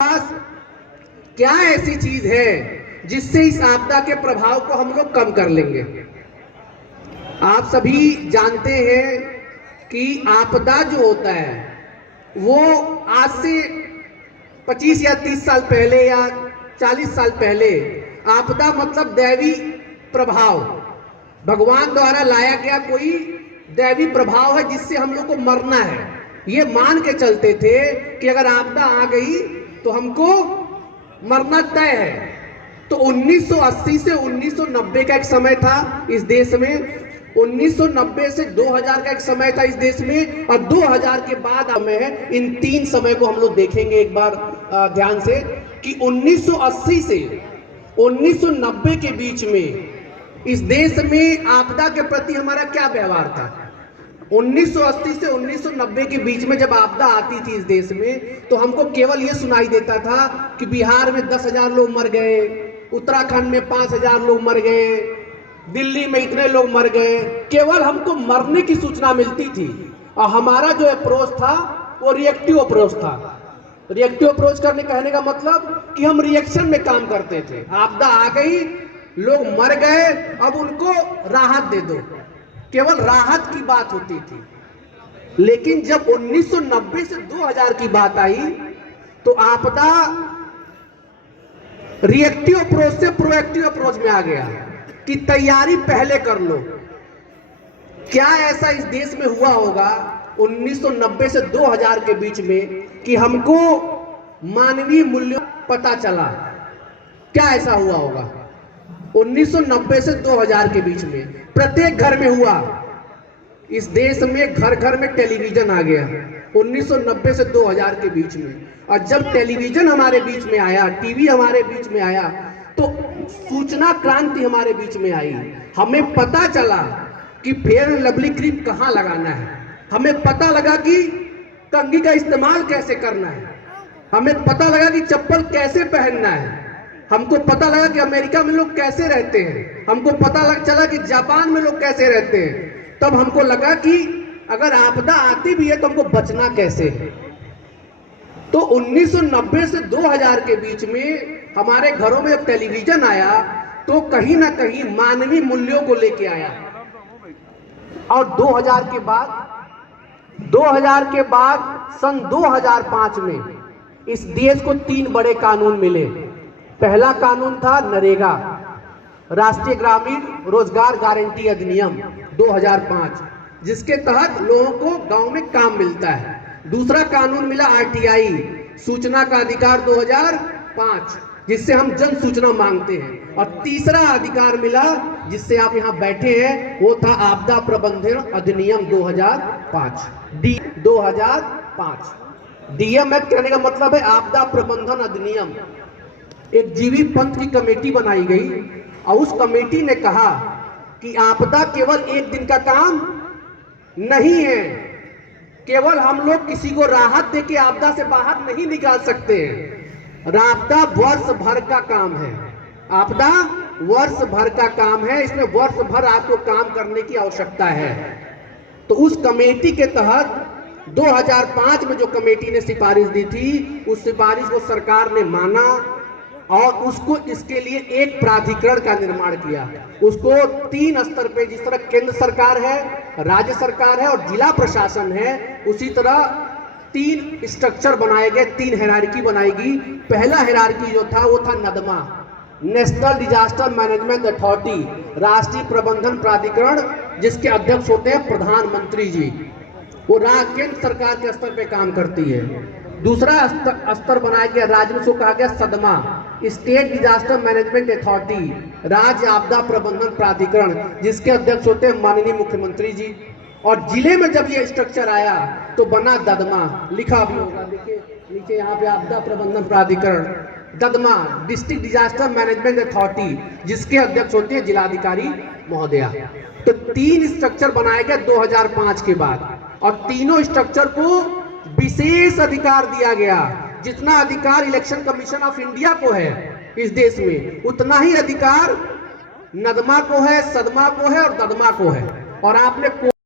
पास क्या ऐसी चीज है जिससे इस आपदा के प्रभाव को हम लोग कम कर लेंगे। आप सभी जानते हैं कि आपदा जो होता है वो आज से 25 या 30 साल पहले या 40 साल पहले आपदा मतलब दैवी प्रभाव, भगवान द्वारा लाया गया कोई दैवी प्रभाव है जिससे हम लोग को मरना है, ये मान के चलते थे कि अगर आपदा आ गई तो हमको मरना तय है। तो 1980 से 1990 का एक समय था इस देश में, 1990 से 2000 का एक समय था इस देश में, और 2000 के बाद में है। इन तीन समय को हम लोग देखेंगे एक बार ध्यान से कि 1980 से 1990 के बीच में इस देश में आपदा के प्रति हमारा क्या व्यवहार था। 1980 से 1990 के बीच में जब आपदा आती थी इस देश में तो हमको केवल ये सुनाई देता था कि बिहार में 10,000 लोग मर गए, उत्तराखंड में 5,000 लोग मर गए, दिल्ली में इतने लोग मर गए, केवल हमको मरने की सूचना मिलती थी। और हमारा जो अप्रोच था वो रिएक्टिव अप्रोच था। रिएक्टिव अप्रोच करने कहने का मतलब कि हम रिएक्शन में काम करते थे। आपदा आ गई, लोग मर गए, अब उनको राहत दे दो, केवल राहत की बात होती थी। लेकिन जब 1990 से 2000 की बात आई तो आपदा रिएक्टिव अप्रोच से प्रोएक्टिव अप्रोच में आ गया कि तैयारी पहले कर लो। क्या ऐसा इस देश में हुआ होगा 1990 से 2000 के बीच में कि हमको मानवीय मूल्यों पता चला? क्या ऐसा हुआ होगा 1990 से 2000 के बीच में? प्रत्येक घर में हुआ। इस देश में घर घर में टेलीविजन आ गया 1990 से 2000 के बीच में। और जब टेलीविजन हमारे बीच में आया, टीवी हमारे बीच में आया, तो सूचना क्रांति हमारे बीच में आई। हमें पता चला कि फेयर एंड लवली क्रीम कहाँ लगाना है, हमें पता लगा कि कंघी का इस्तेमाल कैसे करना है, हमें पता लगा कि चप्पल कैसे पहनना है, हमको पता लगा कि अमेरिका में लोग कैसे रहते हैं, हमको पता चला कि जापान में लोग कैसे रहते हैं। तब हमको लगा कि अगर आपदा आती भी है तो हमको बचना कैसे है। तो 1990 से 2000 के बीच में हमारे घरों में जब टेलीविजन आया तो कहीं ना कहीं मानवीय मूल्यों को लेके आया। और 2000 के बाद सन 2005 में इस देश को 3 बड़े कानून मिले। पहला कानून था नरेगा, राष्ट्रीय ग्रामीण रोजगार गारंटी अधिनियम 2005, जिसके तहत लोगों को गांव में काम मिलता है। दूसरा कानून मिला आरटीआई, सूचना का अधिकार 2005, जिससे हम जन सूचना मांगते हैं। और तीसरा अधिकार मिला जिससे आप यहां बैठे हैं, वो था आपदा प्रबंधन अधिनियम 2005, 2005। डीएम एक्ट कहने का मतलब है आपदा प्रबंधन अधिनियम। एक जीवी पंत की कमेटी बनाई गई और उस कमेटी ने कहा कि आपदा केवल एक दिन का काम नहीं है, केवल हम लोग किसी को राहत देके आपदा से बाहर नहीं निकाल सकते हैं। आपदा वर्ष भर का काम है, आपदा वर्ष भर का काम है, इसमें वर्ष भर आपको काम करने की आवश्यकता है। तो उस कमेटी के तहत 2005 में जो कमेटी ने सिफारिश दी थी, उस सिफारिश को सरकार ने माना और उसको इसके लिए एक प्राधिकरण का निर्माण किया। उसको 3 स्तर पे, जिस तरह केंद्र सरकार है, राज्य सरकार है और जिला प्रशासन है, उसी तरह 3 स्ट्रक्चर बनाए गए, 3 हायरार्की बनाई गई। पहला हायरार्की जो था वो था नदमा, नेशनल डिजास्टर मैनेजमेंट अथॉरिटी, राष्ट्रीय प्रबंधन प्राधिकरण, जिसके अध्यक्ष होते हैं प्रधानमंत्री जी। वो केंद्र सरकार के स्तर पे काम करती है। दूसरा स्तर बनाया गया राज्य में, उसको कहा गया सदमा, स्टेट डिजास्टर मैनेजमेंट अथॉरिटी, राज्य आपदा प्रबंधन प्राधिकरण, जिसके अध्यक्ष होते हैं माननीय मुख्यमंत्री जी। और जिले में जब ये स्ट्रक्चर आया तो बना ददमा, लिखा भी होगा, देखिए नीचे यहाँ पे आपदा प्रबंधन प्राधिकरण, ददमा डिस्ट्रिक्ट डिजास्टर मैनेजमेंट अथॉरिटी, जिसके अध्यक्ष होते हैं जिलाधिकारी महोदया। तो 3 स्ट्रक्चर बनाए गए 2005 के बाद, और तीनों स्ट्रक्चर को विशेष अधिकार दिया गया। जितना अधिकार इलेक्शन कमीशन ऑफ इंडिया को है इस देश में, उतना ही अधिकार नदमा को है, सदमा को है और ददमा को है। और आपने